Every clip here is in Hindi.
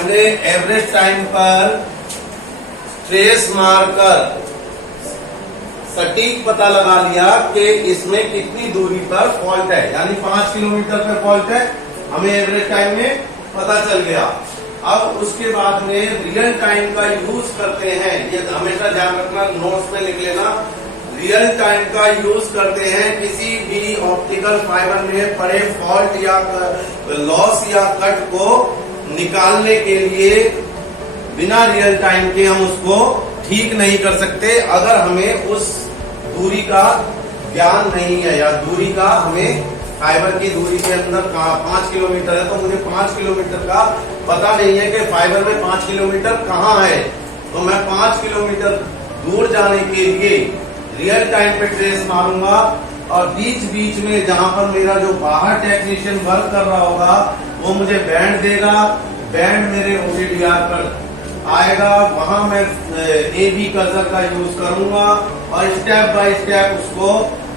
हमने एवरेज टाइम पर ट्रेस मारकर सटीक पता लगा लिया कि इसमें कितनी दूरी पर फॉल्ट है, यानी 5 किलोमीटर पर फॉल्ट है, हमें एवरेज टाइम में पता चल गया। अब उसके बाद में रियल टाइम का यूज करते हैं, ये हमेशा ध्यान रखना, नोट्स में लिख लेना। रियल टाइम का यूज करते हैं किसी भी ऑप्टिकल फाइबर में पड़े फॉल्ट या लॉस या कट को निकालने के लिए बिना रियल टाइम के हम उसको ठीक नहीं कर सकते, अगर हमें उस दूरी का ज्ञान नहीं है, या दूरी का हमें फाइबर की दूरी के अंदर 5 किलोमीटर है तो मुझे 5 किलोमीटर का पता नहीं है कि फाइबर में 5 किलोमीटर कहाँ है, तो मैं 5 किलोमीटर दूर जाने के लिए रियल टाइम पे ट्रेस मारूंगा, और बीच बीच में जहां पर मेरा जो बाहर टेक्नीशियन वर्क कर रहा होगा वो मुझे बैंड देगा, बैंड मेरे OTDR पर आएगा, वहां मैं AB कर्सर का यूज करूंगा और स्टेप बाय स्टेप उसको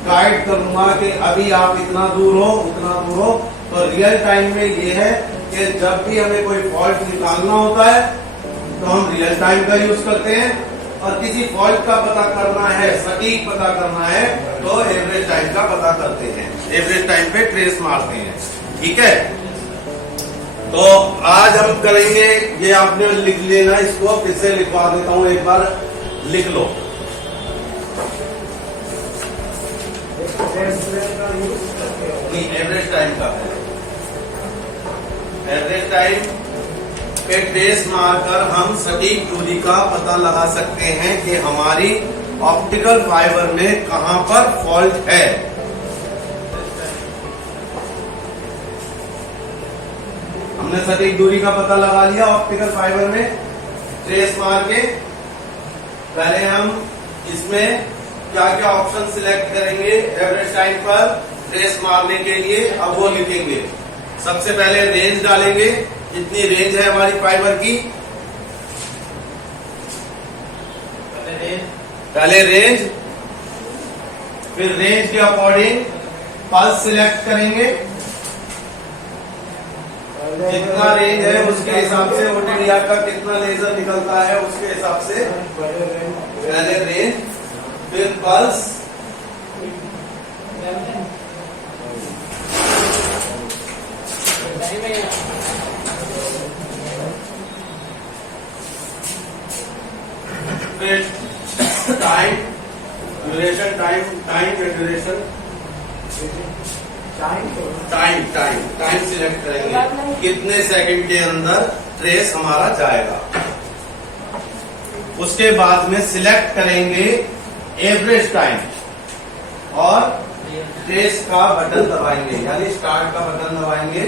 गाइड करूंगा कि अभी आप इतना दूर हो उतना दूर हो। तो रियल टाइम में ये है कि जब भी हमें कोई फॉल्ट निकालना होता है तो हम रियल टाइम का यूज करते हैं, और किसी फॉल्ट का पता करना है, सटीक पता करना है, तो एवरेज टाइम का पता करते हैं, एवरेज टाइम पे ट्रेस मारते हैं। ठीक है, तो आज हम करेंगे, ये आपने लिख लेना, इसको फिर से लिखवा देता हूं, एक बार लिख लो। एवरेज टाइम का है, एवरेज टाइम पे ट्रेस मारकर हम सटीक दूरी का पता लगा सकते हैं कि हमारी ऑप्टिकल फाइबर में कहां पर फॉल्ट है। हमने सटीक दूरी का पता लगा लिया ऑप्टिकल फाइबर में ट्रेस मार के। पहले हम इसमें क्या क्या ऑप्शन सिलेक्ट करेंगे एवरेज टाइम पर ट्रेस मारने के लिए, अब वो लिखेंगे। सबसे पहले रेंज डालेंगे, कितनी रेंज है हमारी फाइबर की, पहले रेंज, फिर रेंज के अकॉर्डिंग पल्स सिलेक्ट करेंगे, जितना रेंज है उसके हिसाब से OTDR का कितना लेजर निकलता है उसके हिसाब से पहले रेंज, फिर पल्स, फिर time duration, time duration, time select करेंगे, कितने सेकंड के अंदर ट्रेस हमारा जाएगा। उसके बाद में सिलेक्ट करेंगे एवरेज टाइम और ट्रेस का बटन दबाएंगे, यानी स्टार्ट का बटन दबाएंगे।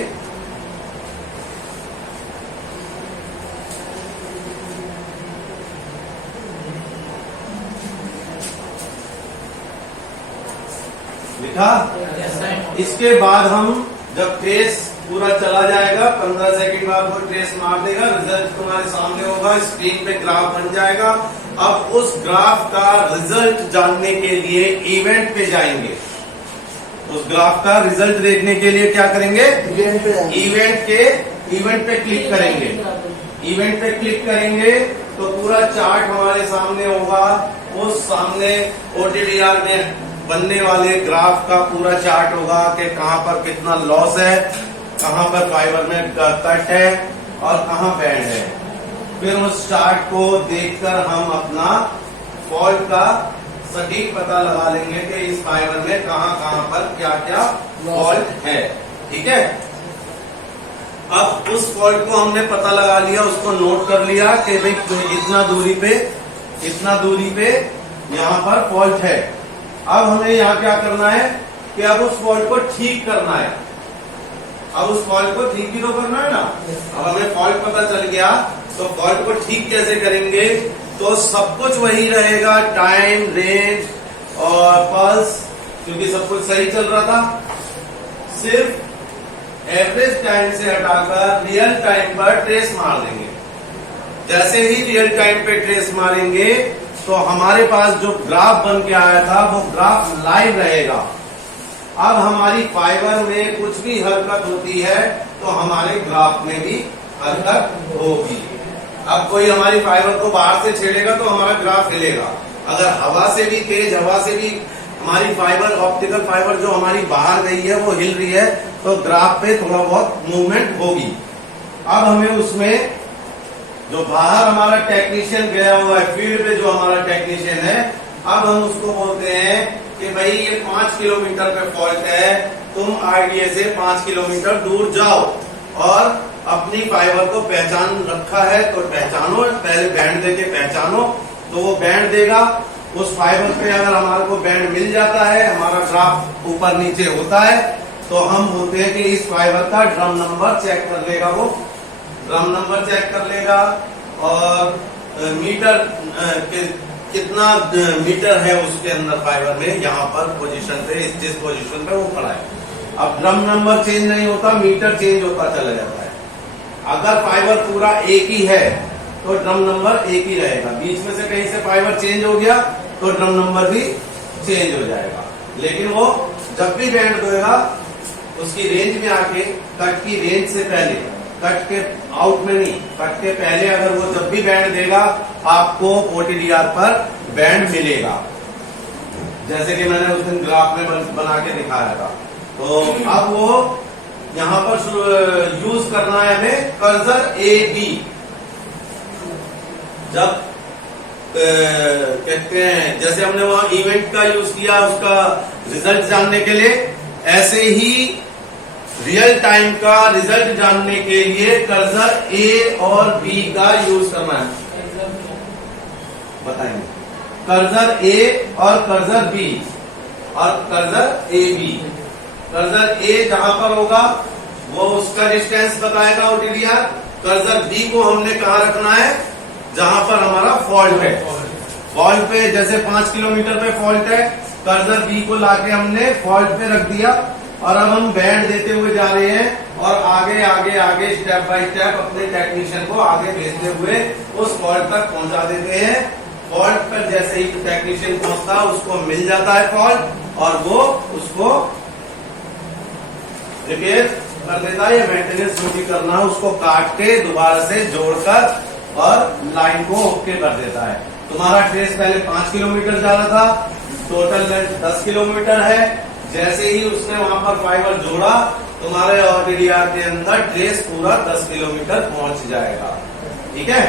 लिखा। इसके बाद हम जब ट्रेस पूरा चला जाएगा, 15 सेकंड बाद वो ट्रेस मार देगा, रिजल्ट तुम्हारे सामने होगा, स्क्रीन पे ग्राफ बन जाएगा। अब उस ग्राफ का रिजल्ट जानने के लिए इवेंट पे जाएंगे, उस ग्राफ का रिजल्ट देखने के लिए क्या करेंगे, इवेंट पे क्लिक करेंगे। इवेंट पे क्लिक करेंगे तो पूरा चार्ट हमारे सामने होगा, उस सामने OTDR में बनने वाले ग्राफ का पूरा चार्ट होगा कि कहां पर कितना लॉस है, कहां पर फाइबर में कट है और कहां बैंड है। फिर उस चार्ट को देखकर हम अपना फॉल्ट का सटीक पता लगा लेंगे कि इस फाइबर में कहां पर क्या क्या फॉल्ट है। ठीक है, अब उस फॉल्ट को हमने पता लगा लिया, उसको नोट कर लिया कि भाई इतना दूरी पे यहाँ पर फॉल्ट है। अब हमें यहाँ क्या करना है कि अब उस फॉल्ट को ठीक करना है, अब उस फॉल्ट को ठीक भी तो करना है ना। अब हमें फॉल्ट पता चल गया तो फॉल्ट को ठीक कैसे करेंगे, तो सब कुछ वही रहेगा, टाइम, रेंज और पल्स, क्योंकि सब कुछ सही चल रहा था। सिर्फ एवरेज टाइम से हटाकर रियल टाइम पर ट्रेस मार देंगे। जैसे ही रियल टाइम पे ट्रेस मारेंगे तो हमारे पास जो ग्राफ बन के आया था वो ग्राफ लाइव रहेगा। अब हमारी फाइबर में कुछ भी हरकत होती है तो हमारे ग्राफ में भी हरकत होगी। अब कोई हमारी फाइबर को बाहर से छेड़ेगा तो हमारा ग्राफ हिलेगा। अगर हवा से भी, तेज हवा से भी हमारी फाइबर, ऑप्टिकल फाइबर जो हमारी बाहर गई है वो हिल रही है, तो ग्राफ पे थोड़ा बहुत मूवमेंट होगी। अब हमें उसमें जो बाहर हमारा टेक्नीशियन गया हुआ है, फील्ड पे जो हमारा टेक्नीशियन है, अब हम उसको बोलते हैं कि भाई ये 5 किलोमीटर पे फॉल्ट है, तुम आईडीए से 5 किलोमीटर दूर जाओ और अपनी फाइबर को पहचान रखा है तो पहचानो, पहले बैंड देके पहचानो, तो वो बैंड देगा। उस फाइबर पे अगर हमारे को बैंड मिल जाता है, हमारा ग्राफ ऊपर नीचे होता है, तो हम बोलते हैं कि इस फाइबर का ड्रम नंबर चेक कर लेगा, वो ड्रम नंबर चेक कर लेगा और मीटर कितना मीटर है उसके अंदर फाइबर में, यहाँ पर पोजीशन पे, जिस पोजीशन पे वो खड़ा है। अब ड्रम नंबर चेंज नहीं होता, मीटर चेंज होता चला जाता है। अगर फाइबर पूरा एक ही है तो ड्रम नंबर एक ही रहेगा, बीच में से कहीं से फाइबर चेंज हो गया तो ड्रम नंबर भी चेंज हो जाएगा। लेकिन वो जब भी बैंड देगा उसकी रेंज में आके, कट की रेंज से पहले, कट के आउट में नहीं, कट के पहले अगर वो जब भी बैंड देगा आपको ओटीडीआर पर बैंड मिलेगा, जैसे कि मैंने उस दिन ग्राफ में बना के दिखाया था। तो अब वो यहाँ पर यूज करना है हमें कर्सर ए बी। जब कहते हैं, जैसे हमने वहां इवेंट का यूज किया उसका रिजल्ट जानने के लिए, ऐसे ही रियल टाइम का रिजल्ट जानने के लिए कर्सर ए और बी का यूज करना है। बताएंगे कर्सर ए और कर्सर बी और cursor A B. Cursor A जहां पर होगा वो उसका डिस्टेंस बताएगा ओटीडीआर। कर्सर बी को हमने कहा रखना है जहां पर हमारा फॉल्ट है। फॉल्ट पे जैसे 5 किलोमीटर पे फॉल्ट है, कर्सर बी को लाके हमने फॉल्ट पे रख दिया और अब हम बैंड देते हुए जा रहे हैं और आगे आगे आगे स्टेप बाय स्टेप अपने टेक्नीशियन को आगे भेजते हुए उस फॉल्ट तक पहुंचा देते हैं। फॉल्ट पर जैसे ही टेक्नीशियन पहुंचता है उसको मिल जाता है फॉल्ट और वो उसको रिपेयर कर देता है या मेंटेनेंस जो भी करना है उसको काट के दोबारा से जोड़कर और लाइन को ओके कर देता है। तुम्हारा ट्रेस पहले 5 किलोमीटर जा रहा था, टोटल लेंथ 10 किलोमीटर है। जैसे ही उसने वहां पर फाइबर जोड़ा, तुम्हारे ओटीडीआर के अंदर ट्रेस पूरा 10 किलोमीटर पहुंच जाएगा। ठीक है,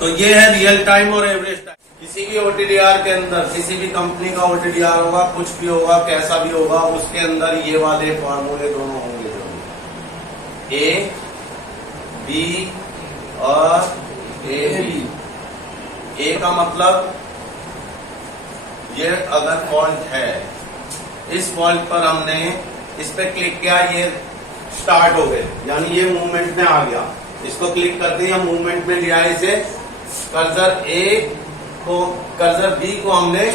तो ये है रियल टाइम और एवरेज टाइम। किसी भी ओटीडीआर के अंदर, किसी भी कंपनी का ओटीडीआर होगा, कुछ भी होगा, कैसा भी होगा, उसके अंदर ये वाले फॉर्मूले दोनों होंगे जरूर, ए बी और ए बी। ए का मतलब ये अगर फॉल्ट है, इस फॉल्ट पर हमने इस पे क्लिक किया, ये स्टार्ट हो गए, यानी ये मूवमेंट में आ गया। इसको क्लिक करते ही मूवमेंट में लिया इसे। कर्सर ए को, कर्सर बी को हमने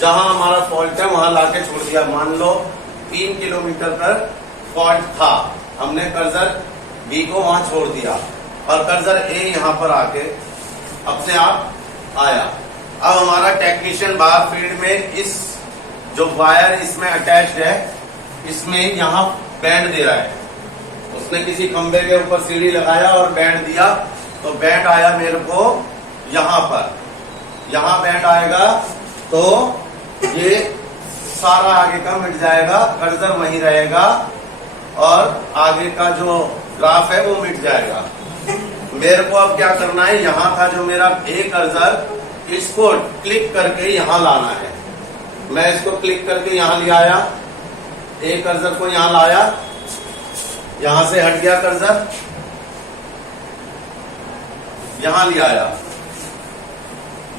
जहां हमारा फॉल्ट है वहां लाके छोड़ दिया। मान लो 3 किलोमीटर पर फॉल्ट था, हमने कर्सर बी को वहां छोड़ दिया और कर्सर ए यहां पर आके अपने आप आया। अब हमारा टेक्नीशियन बाहर फील्ड में इस जो वायर इसमें अटैच्ड है, इसमें यहां बैंड दे रहा है। उसने किसी खंबे के ऊपर सीढ़ी लगाया और बैंड दिया, तो बैंड आया मेरे को यहां पर। यहां बैंड आएगा तो ये सारा आगे का मिट जाएगा, कर्सर वहीं रहेगा और आगे का जो ग्राफ है वो मिट जाएगा। मेरे को अब क्या करना है, यहां था जो मेरा ए कर्सर, इसको क्लिक करके यहां लाना है। मैं इसको क्लिक करके यहां ले आया, ए कर्सर को यहां लाया, यहां से हट गया कर्सर, यहां ले आया,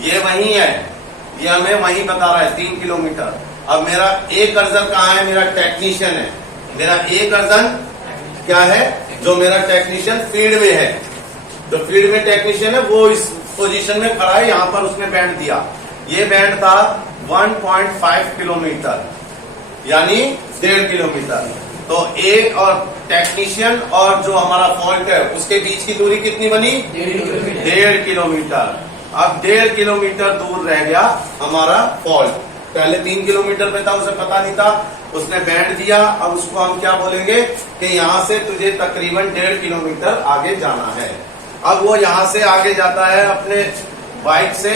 ये वही है, ये हमें वही बता रहा है 3 किलोमीटर। अब मेरा ए कर्सर कहाँ है, मेरा टेक्नीशियन है। मेरा ए कर्सर क्या है, जो मेरा टेक्नीशियन फील्ड में है, जो फील्ड में टेक्नीशियन है वो इस पोजीशन में खड़ा है, यहां पर उसने बैंड दिया। ये बैंड था 1.5 किलोमीटर, यानी 1.5 किलोमीटर। तो ए और टेक्नीशियन और जो हमारा फॉल्ट है उसके बीच की दूरी कितनी बनी, 1.5 किलोमीटर। अब 1.5 किलोमीटर दूर रह गया हमारा फॉल्ट। पहले 3 किलोमीटर पे था, उसे पता नहीं था, उसने बैंड दिया, अब उसको हम क्या बोलेंगे कि यहाँ से तुझे तकरीबन 1.5 किलोमीटर आगे जाना है। अब वो यहाँ से आगे जाता है अपने बाइक से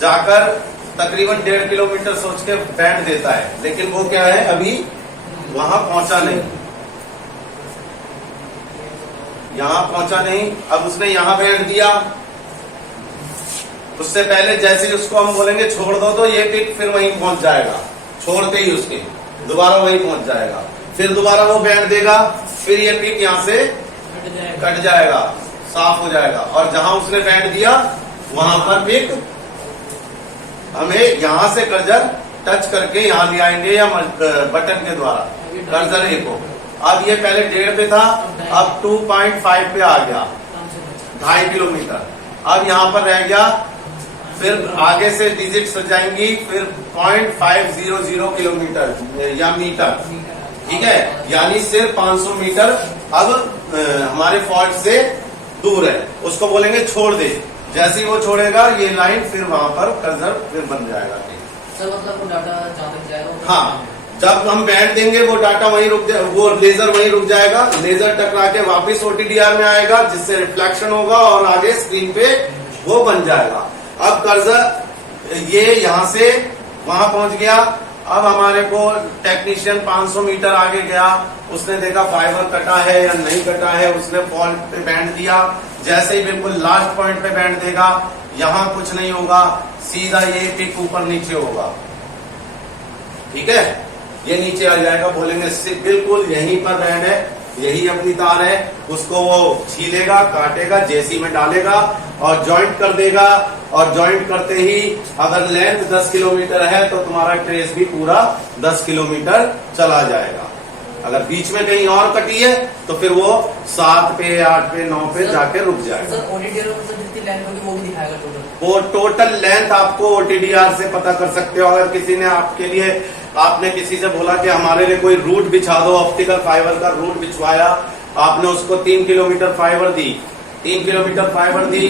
जाकर तकरीबन 1.5 किलोमीटर सोच के बैंड देता है, लेकिन वो क्या है अभी वहां पहुंचा नहीं, यहाँ पहुंचा नहीं। अब उसने यहाँ बैंड दिया, उससे पहले जैसे ही उसको हम बोलेंगे छोड़ दो तो ये पिक फिर वहीं पहुंच जाएगा, छोड़ते ही उसके दोबारा वहीं पहुंच जाएगा, फिर दोबारा वो बैंड देगा, फिर ये पिक यहाँ से कट जाएगा, साफ हो जाएगा। और जहां उसने बैंड दिया वहां पर पिक हमें यहाँ से कर्सर टच करके यहाँ ले आएंगे या बटन के द्वारा कर्सर ए को। अब ये पहले 1.5 पे था, अब 2.5 पे आ गया, 2.5 किलोमीटर। अब यहाँ पर रह गया, फिर आगे से डिजिट सजाएंगी, फिर 0.500 किलोमीटर या मीटर, ठीक है, यानी सिर्फ 500 मीटर अब हमारे फॉल्ट से दूर है। उसको बोलेंगे छोड़ दे, जैसे ही वो छोड़ेगा ये लाइन फिर वहां पर कर्सर फिर बन जाएगा। सर मतलब वो डाटा जहाँ तक जाएगा, हाँ, जब हम बैंड देंगे वो डाटा वहीं रुक जाए, वो लेजर वहीं रुक जाएगा, लेजर टकरा के वापिस ओटीडीआर में आएगा, जिससे रिफ्लेक्शन होगा और आगे स्क्रीन पे वो बन जाएगा। अब कर्सर ये यहाँ से वहां पहुंच गया। अब हमारे को टेक्नीशियन 500 मीटर आगे गया, उसने देखा फाइबर कटा है या नहीं कटा है, उसने फॉल्ट पे बैंड दिया। जैसे ही बिल्कुल लास्ट पॉइंट पे बैंड देगा, यहाँ कुछ नहीं होगा, सीधा ये पिक ऊपर नीचे होगा, ठीक है, ये नीचे आ जाएगा। बोलेंगे बिल्कुल यहीं पर बैंड है, यही अपनी तार है, उसको वो छीलेगा, काटेगा, जेसी में डालेगा और जॉइंट कर देगा। और जॉइंट करते ही अगर लेंथ 10 किलोमीटर है तो तुम्हारा ट्रेस भी पूरा 10 किलोमीटर चला जाएगा। अगर बीच में कहीं और कटी है तो फिर वो 7 पे 8 पे 9 पे जाके रुक जाएगा। सर ओटीडीआर में जितनी लेंथ होगी वो भी दिखाएगा टोटल? वो टोटल लेंथ आपको ओटीडीआर से पता कर सकते हो। अगर किसी ने आपके लिए, आपने किसी से बोला कि हमारे लिए कोई रूट बिछा दो, ऑप्टिकल फाइबर का रूट बिछवाया, आपने उसको 3 किलोमीटर फाइबर दी, 3 किलोमीटर फाइबर दी,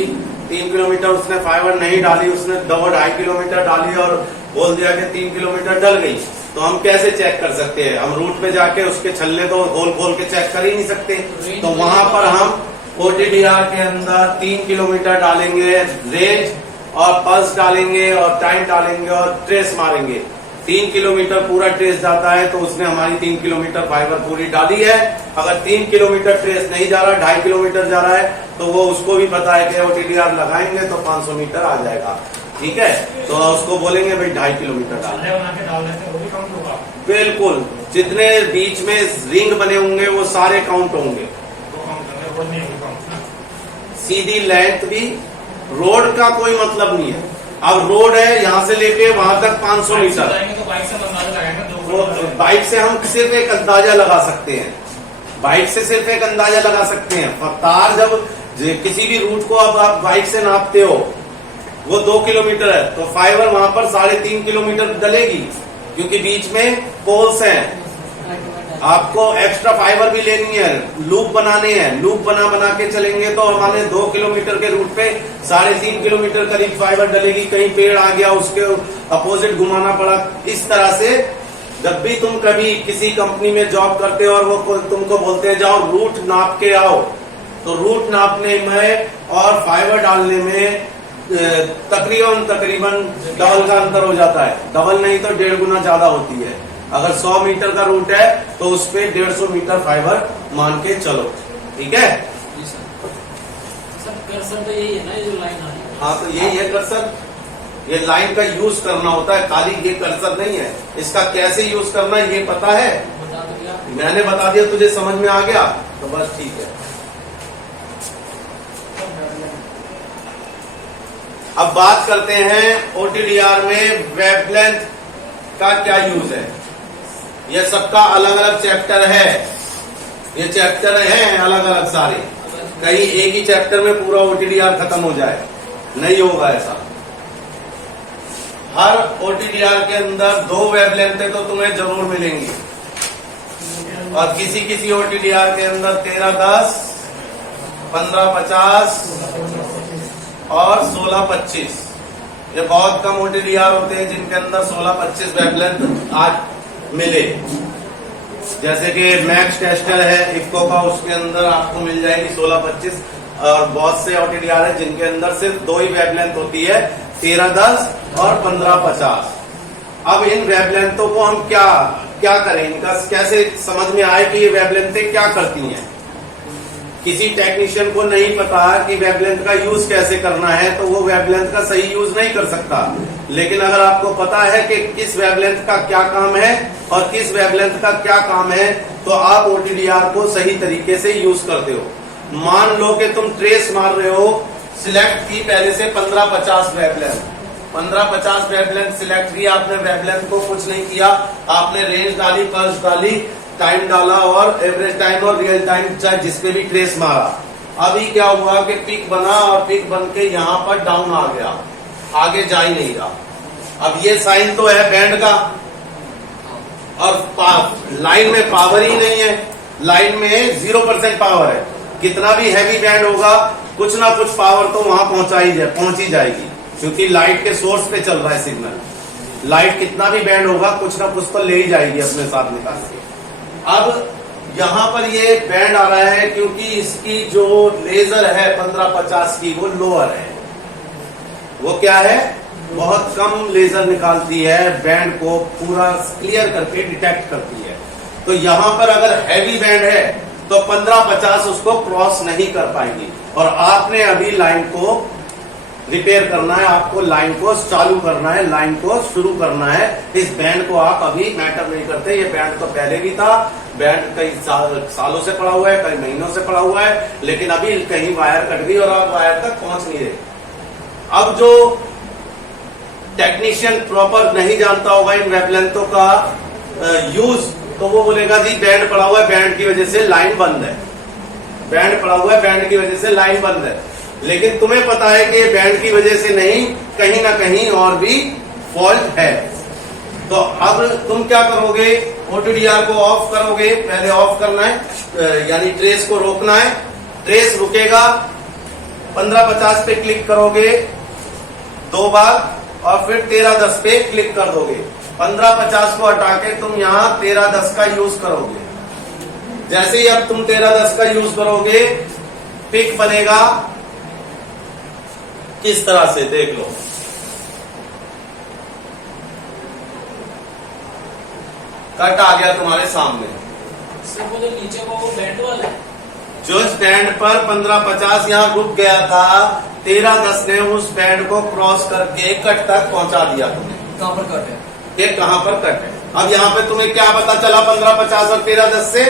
3 किलोमीटर उसने फाइबर नहीं डाली, उसने 2.5 किलोमीटर डाली और बोल दिया कि 3 किलोमीटर डल गई, तो हम कैसे चेक कर सकते हैं? हम रूट पे जाके उसके छल्ले तो होल खोल के चेक कर ही नहीं सकते। तो वहां पर हम ओटीडीआर के अंदर 3 किलोमीटर डालेंगे रेंज और पल्स डालेंगे और टाइम डालेंगे और ट्रेस मारेंगे। 3 किलोमीटर पूरा ट्रेस जाता है तो उसने हमारी 3 किलोमीटर फाइबर पूरी डाली है। अगर 3 किलोमीटर ट्रेस नहीं जा रहा, 2.5 किलोमीटर जा रहा है, तो वो उसको भी पता है कि ओटीडीआर लगाएंगे तो 500 मीटर आ जाएगा, ठीक है। तो उसको बोलेंगे भाई 2.5 किलोमीटर डाल, बिल्कुल जितने बीच में रिंग बने होंगे वो सारे काउंट होंगे। सीधी लेंथ भी, रोड का कोई मतलब नहीं है। अब रोड है यहाँ से लेके वहां तक 500 मीटर, बाइक से हम सिर्फ एक अंदाजा लगा सकते हैं, बाइक से सिर्फ एक अंदाजा लगा सकते हैं। तार जब किसी भी रूट को अब आप बाइक से नापते हो, वो 2 किलोमीटर है तो फाइबर वहां पर 3.5 किलोमीटर डलेगी, क्योंकि बीच में पोल्स हैं। आपको एक्स्ट्रा फाइबर भी लेनी है, लूप बनाने हैं, लूप बना के चलेंगे तो हमारे 2 किलोमीटर के रूट पे 3.5 किलोमीटर करीब फाइबर डलेगी। कहीं पेड़ आ गया, उसके अपोजिट घुमाना पड़ा। इस तरह से जब भी तुम कभी किसी कंपनी में जॉब करते हो और वो तुमको बोलते हैं जाओ रूट नाप के आओ, तो रूट नापने में और फाइबर डालने में तकरीबन डबल का अंतर हो जाता है। डबल नहीं तो 1.5 गुना ज्यादा होती है। अगर 100 मीटर का रूट है तो उस पे 150 मीटर फाइबर मान के चलो, ठीक है। सर कर्सर तो यही है ना, ये जो लाइन आ रही है? हाँ, तो यही है कर्सर। ये लाइन का यूज करना होता है, खाली ये कर्सर नहीं है। इसका कैसे यूज करना है ये पता है, बता तो दिया मैंने बता दिया, तुझे समझ में आ गया तो बस ठीक है। अब बात करते हैं ओटीडीआर में वेवलेंथ का क्या यूज है। ये सबका अलग अलग चैप्टर है, ये चैप्टर हैं अलग अलग सारे। कहीं एक ही चैप्टर में पूरा ओटीडीआर खत्म हो जाए, नहीं होगा ऐसा। हर ओटीडीआर के अंदर 2 वेवलेंथ तो तुम्हें जरूर मिलेंगी, और किसी किसी ओटीडीआर के अंदर 1310, 1550 और 1625। ये बहुत कम ओटीडीआर होते हैं जिनके अंदर 16-25 वेवलेंथ आज मिले। जैसे कि मैक्स टेस्टर है इफ्को का, उसके अंदर आपको मिल जाएगी 16-25, और बहुत से OTDR है जिनके अंदर सिर्फ 2 ही वेवलेंथ होती है, 1310 और 1550। अब इन वेवलेंथों को हम क्या करें, इनका कैसे समझ में आए कि ये वेवलेंथें क्या करती हैं। किसी टेक्नीशियन को नहीं पता कि वेवलेंथ का यूज कैसे करना है तो वो वेवलेंथ का सही यूज नहीं कर सकता। लेकिन अगर आपको पता है कि किस वेवलेंथ का क्या काम है और किस वेवलेंथ का क्या काम है, तो आप OTDR को सही तरीके से यूज करते हो। मान लो कि तुम ट्रेस मार रहे हो, सिलेक्ट की पहले से 1550 वेवलेंथ, 1550 वेवलेंथ सिलेक्ट की आपने, वेवलेंथ को कुछ नहीं किया, आपने रेंज डाली, पल्स डाली, टाइम डाला और एवरेज टाइम और रियल टाइम चाहे जिस पे भी ट्रेस मारा। अभी क्या हुआ कि पिक बना और पिक बन के यहाँ पर डाउन आ गया, आगे जा ही नहीं रहा। अब ये साइन तो है बैंड का, और लाइन में पावर ही नहीं है, लाइन में 0% पावर है। कितना भी हैवी बैंड होगा, कुछ ना कुछ पावर तो वहां पहुंच ही जाएगी, क्योंकि लाइट के सोर्स पे चल रहा है सिग्नल। लाइट कितना भी बैंड होगा, कुछ ना कुछ तो ले ही जाएगी अपने साथ निकाल के। अब यहाँ पर ये बैंड आ रहा है क्योंकि इसकी जो लेजर है 1550 की वो लोअर है। वो क्या है, बहुत कम लेजर निकालती है, बैंड को पूरा क्लियर करके डिटेक्ट करती है। तो यहाँ पर अगर हैवी बैंड है तो 1550 उसको क्रॉस नहीं कर पाएंगी। और आपने अभी लाइन को रिपेयर करना है, आपको लाइन को चालू करना है, लाइन को शुरू करना है। इस बैंड को आप अभी मैटर नहीं करते, ये बैंड तो पहले भी था, बैंड कई सालों से पड़ा हुआ है, कई महीनों से पड़ा हुआ है, लेकिन अभी कहीं वायर कट गई और आप वायर तक पहुंच नहीं रहे। अब जो टेक्नीशियन प्रॉपर नहीं जानता होगा इन वेवलेंथों का यूज, तो वो बोलेगा जी बैंड पड़ा हुआ है, बैंड की वजह से लाइन बंद है, बैंड पड़ा हुआ है, बैंड की वजह से लाइन बंद है। लेकिन तुम्हें पता है कि बैंड की वजह से नहीं, कहीं ना कहीं और भी फॉल्ट है। तो अब तुम क्या करोगे, OTDR को ऑफ करोगे, पहले ऑफ करना है, यानी ट्रेस को रोकना है। ट्रेस रुकेगा, 1550 पे क्लिक करोगे 2 बार और फिर 1310 पे क्लिक कर दोगे। 1550 को हटा के तुम यहाँ 1310 का यूज करोगे। जैसे ही अब तुम 1310 का यूज करोगे, पिक बनेगा किस तरह से, देख लो। कट आ गया तुम्हारे सामने। सर वो जो नीचे को वो बैंड वाला है, जो स्टैंड पर 1550 यहाँ रुक गया था, 1310 ने उस बैंड को क्रॉस करके कट तक पहुंचा दिया तुम्हें। कहाँ पर कट है, ये कहाँ पर कट है। अब यहाँ पे तुम्हें क्या पता चला 1550 और 1310 से?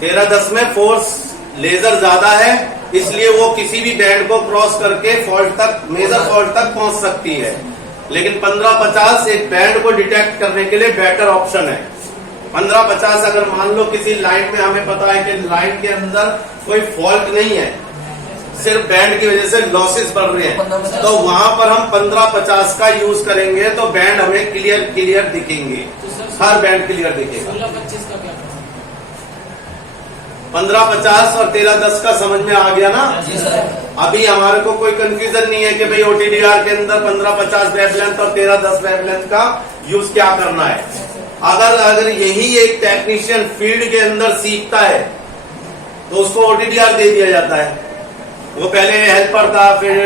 1310 में फोर्स लेजर ज्यादा है, इसलिए वो किसी भी बैंड को क्रॉस करके फॉल्ट तक, मेजर फॉल्ट तक पहुंच सकती है। लेकिन 1550 एक बैंड को डिटेक्ट करने के लिए बेटर ऑप्शन है। 1550 अगर मान लो किसी लाइन में हमें पता है कि लाइन के अंदर कोई फॉल्ट नहीं है, सिर्फ बैंड की वजह से लॉसेस बढ़ रहे हैं, तो वहां पर हम 1550 का यूज करेंगे तो बैंड हमें क्लियर दिखेंगे, हर बैंड क्लियर दिखेगा। 16-25 का क्या 1550 और 1310 का समझ में आ गया ना। अभी हमारे को कोई कंफ्यूजन नहीं है कि भाई OTDR के अंदर 1550 वेवलेंथ और 1310 वेवलेंथ का यूज क्या करना है। अगर यही एक टेक्नीशियन फील्ड के अंदर सीखता है तो उसको OTDR दे दिया जाता है। वो पहले हेल्पर था, फिर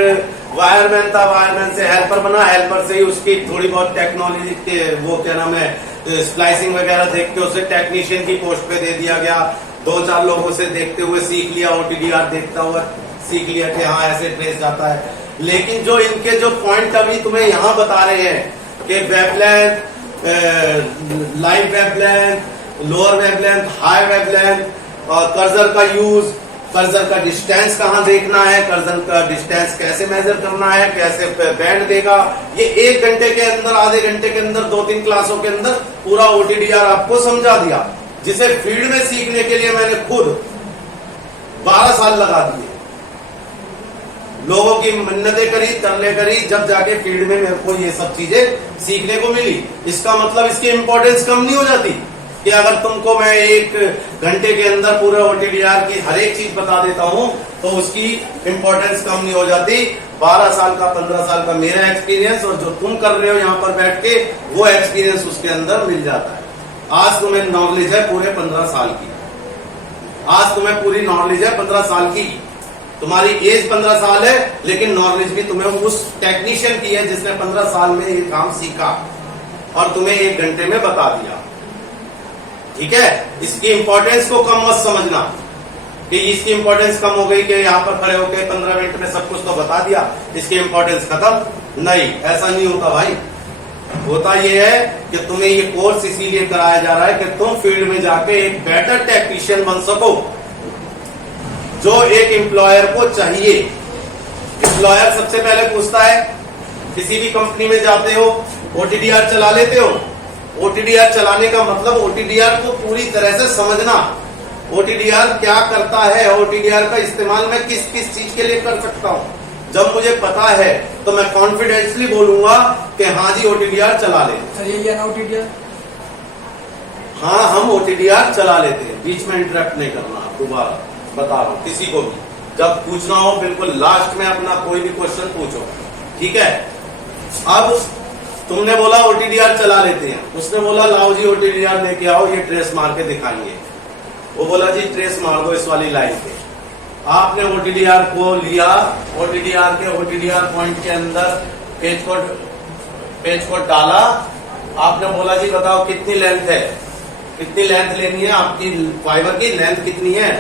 वायरमैन था, वायरमैन से हेल्पर बना, हेल्पर से ही उसकी थोड़ी बहुत टेक्नोलॉजी के वो क्या नाम है स्प्लाइसिंग वगैरह देख के उसे टेक्नीशियन की पोस्ट पे दे दिया गया। 2-4 लोगों से देखते हुए सीख लिया, OTDR देखता हुआ सीख लिया कि हाँ ऐसे ट्रेस जाता है। लेकिन जो इनके जो पॉइंट अभी तुम्हें यहाँ बता रहे हैं कि wavelength, live wavelength, lower wavelength, high wavelength और कर्सर का यूज, कर्सर का डिस्टेंस कहाँ देखना है, कर्सर का डिस्टेंस कैसे मेजर करना है, कैसे बैंड देगा, ये 1 घंटे के अंदर, आधे घंटे के अंदर, 2-3 क्लासों के अंदर पूरा OTDR आपको समझा दिया, जिसे फील्ड में सीखने के लिए मैंने खुद 12 साल लगा दिए। लोगों की मिन्नतें करी, तरले करी, जब जाके फील्ड में मेरे को ये सब चीजें सीखने को मिली। इसका मतलब इसकी इंपॉर्टेंस कम नहीं हो जाती कि अगर तुमको मैं 1 घंटे के अंदर पूरे OTDR की हर एक चीज बता देता हूं तो उसकी इंपॉर्टेंस कम नहीं हो जाती। 12 साल का 15 साल का मेरा एक्सपीरियंस और जो तुम कर रहे हो यहाँ पर बैठ के वो एक्सपीरियंस उसके अंदर मिल जाता है। आज तुम्हें नॉलेज है पूरे 15 साल की, आज तुम्हें पूरी नॉलेज है 15 साल की। तुम्हारी एज 15 साल है लेकिन नॉलेज भी तुम्हें उस टेक्नीशियन की है जिसने 15 साल में ये काम सीखा और तुम्हें 1 घंटे में बता दिया। ठीक है, इसकी इंपॉर्टेंस को कम मत समझना कि इसकी इंपॉर्टेंस कम हो गई कि यहाँ पर खड़े होकर 15 मिनट में सब कुछ तो बता दिया, इसकी इंपॉर्टेंस खत्म। नहीं, ऐसा नहीं होता भाई। होता यह है कि तुम्हें ये कोर्स इसीलिए कराया जा रहा है कि तुम फील्ड में जाके एक बेटर टेक्नीशियन बन सको, जो एक एम्प्लॉयर को चाहिए। एम्प्लॉयर सबसे पहले पूछता है, किसी भी कंपनी में जाते हो ओटीडीआर चला लेते हो। ओटीडीआर चलाने का मतलब ओटीडीआर को पूरी तरह से समझना, ओटीडीआर क्या करता है, ओटीडीआर का इस्तेमाल मैं किस किस चीज के लिए कर सकता हूं। जब मुझे पता है तो मैं कॉन्फिडेंसली बोलूंगा कि हाँ जी ओटीडीआर चला ले। चलिए ना ओटीडीआर, हाँ हम ओटीडीआर चला लेते हैं। बीच में इंटरप्ट नहीं करना, दोबारा बता रहा हूं किसी को भी। जब पूछना हो बिल्कुल लास्ट में अपना कोई भी क्वेश्चन पूछो, ठीक है। अब तुमने बोला ओटीडीआर चला लेते हैं, उसने बोला लाओ जी ओटीडीआर लेके आओ, ये ट्रेस मार के दिखाएंगे। वो बोला जी ट्रेस मार दो इस वाली लाइन पे। आपने ओटीडीआर को लिया, ओटीडीआर के ओटीडीआर पॉइंट के अंदर पेज कोड डाला। आपने बोला जी बताओ कितनी लेंथ है, कितनी लेंथ लेनी है आपकी फाइबर की, लेंथ कितनी है।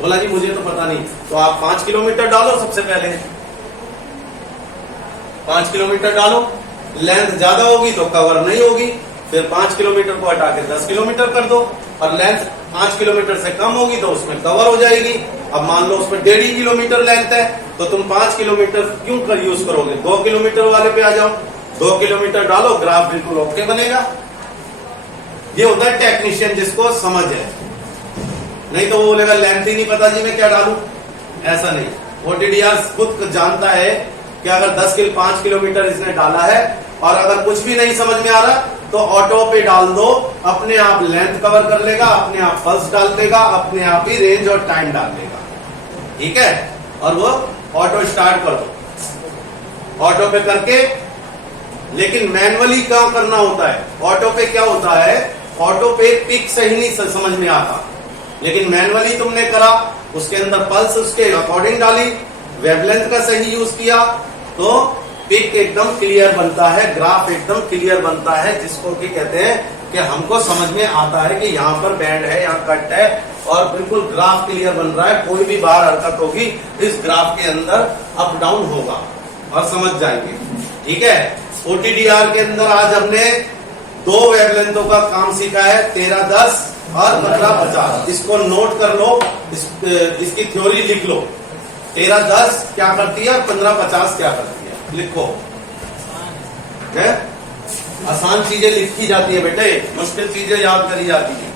बोला जी मुझे तो पता नहीं। तो आप 5 किलोमीटर डालो, सबसे पहले 5 किलोमीटर डालो। लेंथ ज्यादा होगी तो कवर नहीं होगी, फिर 5 किलोमीटर को हटा के 10 किलोमीटर कर दो, और लेंथ 5 किलोमीटर से कम होगी तो उसमें कवर हो जाएगी। अब मान लो उसमें 1.5 किलोमीटर लेंथ है तो तुम 5 किलोमीटर क्यों कर यूज करोगे, 2 किलोमीटर वाले पे आ जाओ। 2 किलोमीटर डालो, ग्राफ बिल्कुल ओके बनेगा। ये होता है टेक्नीशियन जिसको समझ है। नहीं तो वो बोलेगा लेंथ ही नहीं पता जी मैं क्या डालूं। ऐसा नहीं, ओटीडीआर खुद जानता है कि अगर 5 किलोमीटर इसने डाला है और अगर कुछ भी नहीं समझ में आ रहा तो ऑटो पे डाल दो, अपने आप लेंथ कवर कर लेगा, अपने आप पल्स डाल देगा, अपने आप ही रेंज और टाइम डाल देगा। ठीक है, और वो ऑटो स्टार्ट कर दो, ऑटो पे करके। लेकिन मैनुअली क्या करना होता है, ऑटो पे क्या होता है, ऑटो पे पिक सही नहीं समझ में आता, लेकिन मैनुअली तुमने करा, उसके अंदर पल्स उसके अकॉर्डिंग डाली, वेवलेंथ का सही यूज किया, तो पिक एकदम क्लियर बनता है, ग्राफ एकदम क्लियर बनता है, जिसको कि कहते हैं कि हमको समझ में आता है कि यहाँ पर बैंड है, यहाँ कट है, और बिल्कुल ग्राफ क्लियर बन रहा है। कोई भी बाहर हरकत होगी इस ग्राफ के अंदर अप डाउन होगा और समझ जाएंगे। ठीक है, ओटीडीआर के अंदर आज हमने 2 वेवलेंथों का काम सीखा है, 1310 और 1550। इसको नोट कर लो, इसकी थ्योरी लिख लो। 1310 क्या करती है और 1550 क्या करती है, लिखो। है आसान चीजें लिखी जाती है बेटे, मुश्किल चीजें याद करी जाती है।